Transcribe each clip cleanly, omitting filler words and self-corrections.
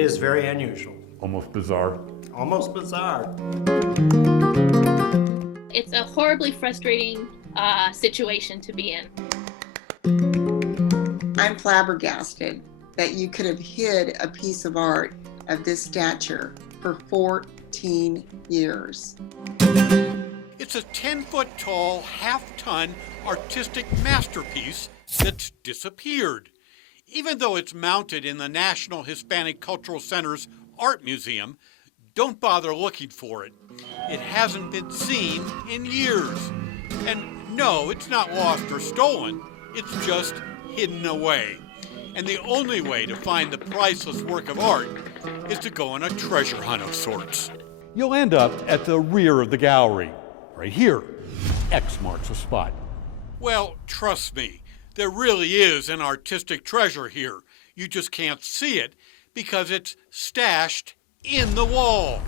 is very unusual. Almost bizarre. Almost bizarre. It's a horribly frustrating situation to be in. I'm flabbergasted that you could have hid a piece of art of this stature for 14 years. It's a 10-foot-tall, half-ton artistic masterpiece that's disappeared. Even though it's mounted in the National Hispanic Cultural Center's Art Museum, don't bother looking for it. It hasn't been seen in years. And no, it's not lost or stolen. It's just hidden away. And the only way to find the priceless work of art is to go on a treasure hunt of sorts. You'll end up at the rear of the gallery. Right here, X marks the spot. Well, trust me, there really is an artistic treasure here. You just can't see it because it's stashed in the wall.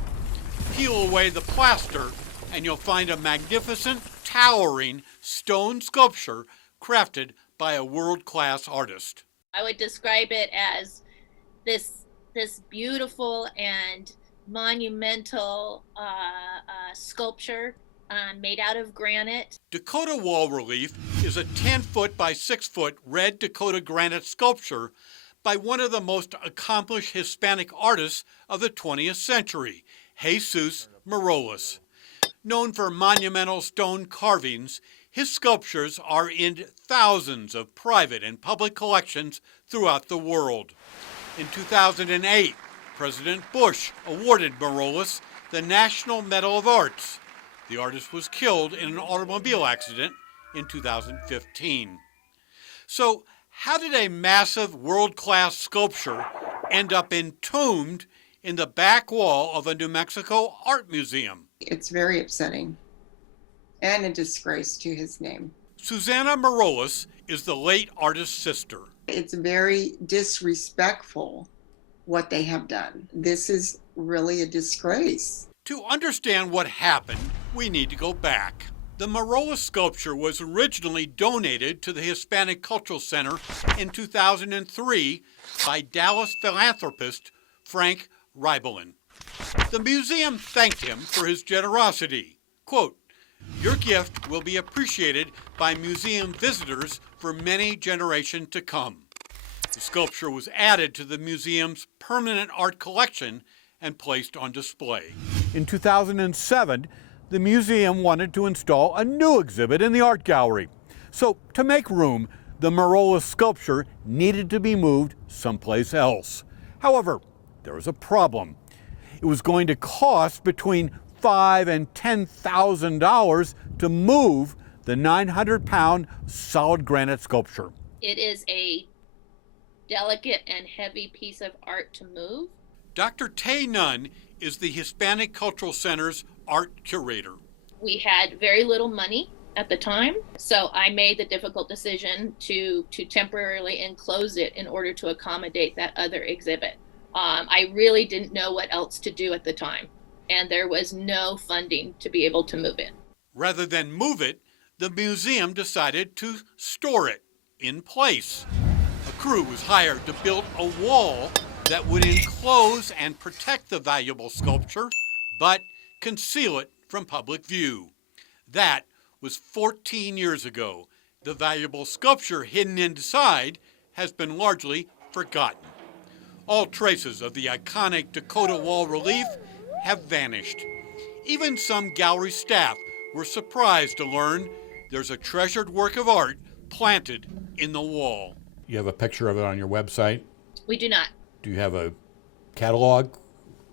Peel away the plaster and you'll find a magnificent, towering stone sculpture crafted by a world-class artist. I would describe it as this beautiful and monumental sculpture made out of granite. Dakota Wall Relief is a 10-foot by 6-foot red Dakota granite sculpture by one of the most accomplished Hispanic artists of the 20th century, Jesus Morales. Known for monumental stone carvings, his sculptures are in thousands of private and public collections throughout the world. In 2008, President Bush awarded Morales the National Medal of Arts. The artist was killed in an automobile accident in 2015. So, how did a massive world-class sculpture end up entombed in the back wall of a New Mexico art museum? It's very upsetting and a disgrace to his name. Susana Morales is the late artist's sister. It's very disrespectful what they have done. This is really a disgrace. To understand what happened, we need to go back. The Morales sculpture was originally donated to the Hispanic Cultural Center in 2003 by Dallas philanthropist Frank Ribelin. The museum thanked him for his generosity. Quote, "Your gift will be appreciated by museum visitors for many generations to come." The sculpture was added to the museum's permanent art collection and placed on display. In 2007, the museum wanted to install a new exhibit in the art gallery. So, to make room, the Morales sculpture needed to be moved someplace else. However, there was a problem. It was going to cost between $5,000 and $10,000 to move the 900-pound solid granite sculpture. It is a delicate and heavy piece of art to move. Dr. Tay Nunn is the Hispanic Cultural Center's art curator. We had very little money at the time, so I made the difficult decision to temporarily enclose it in order to accommodate that other exhibit. I really didn't know what else to do at the time, and there was no funding to be able to move it. Rather than move it, the museum decided to store it in place. A crew was hired to build a wall that would enclose and protect the valuable sculpture, but conceal it from public view. That was 14 years ago. The valuable sculpture hidden inside has been largely forgotten. All traces of the iconic Dakota Wall relief have vanished. Even some gallery staff were surprised to learn there's a treasured work of art planted in the wall. You have a picture of it on your website? We do not. Do you have a catalog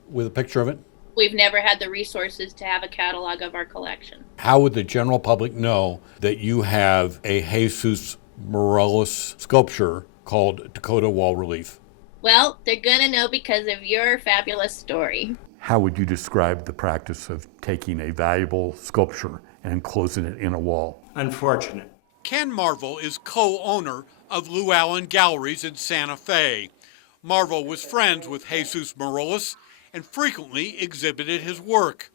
with a picture of it? We've never had the resources to have a catalog of our collection. How would the general public know that you have a Jesus Morales sculpture called Dakota Wall Relief? Well, they're going to know because of your fabulous story. How would you describe the practice of taking a valuable sculpture and enclosing it in a wall? Unfortunate. Ken Marvel is co-owner of Lou Allen Galleries in Santa Fe. Marvel was friends with Jesus Morales and frequently exhibited his work.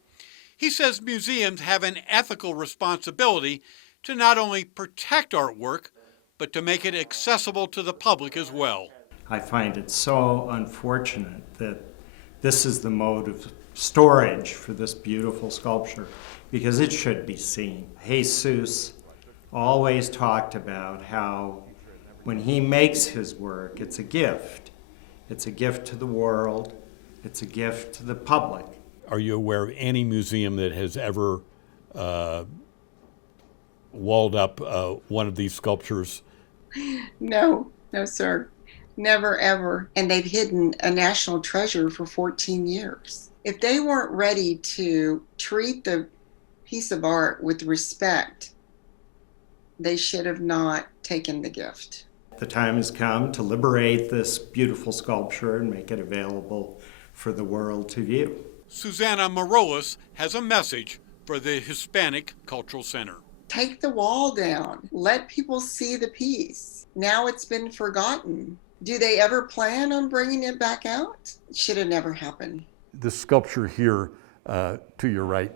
He says museums have an ethical responsibility to not only protect artwork, but to make it accessible to the public as well. I find it so unfortunate that this is the mode of storage for this beautiful sculpture, because it should be seen. Jesus always talked about how when he makes his work, it's a gift. It's a gift to the world. It's a gift to the public. Are you aware of any museum that has ever walled up one of these sculptures? No, no, sir. Never, ever. And they've hidden a national treasure for 14 years. If they weren't ready to treat the piece of art with respect, they should have not taken the gift. The time has come to liberate this beautiful sculpture and make it available for the world to view. Susana Morales has a message for the Hispanic Cultural Center. Take the wall down. Let people see the piece. Now it's been forgotten. Do they ever plan on bringing it back out? It should have never happened. The sculpture here to your right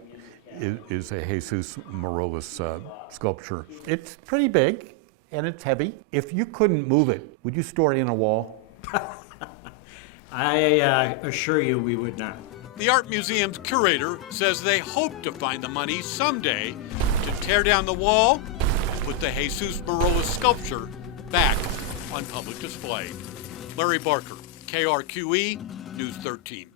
is a Jesus Morales sculpture. It's pretty big and it's heavy. If you couldn't move it, would you store it in a wall? I assure you we would not. The Art Museum's curator says they hope to find the money someday to tear down the wall and put the Jesus Morales sculpture back on public display. Larry Barker, KRQE, News 13.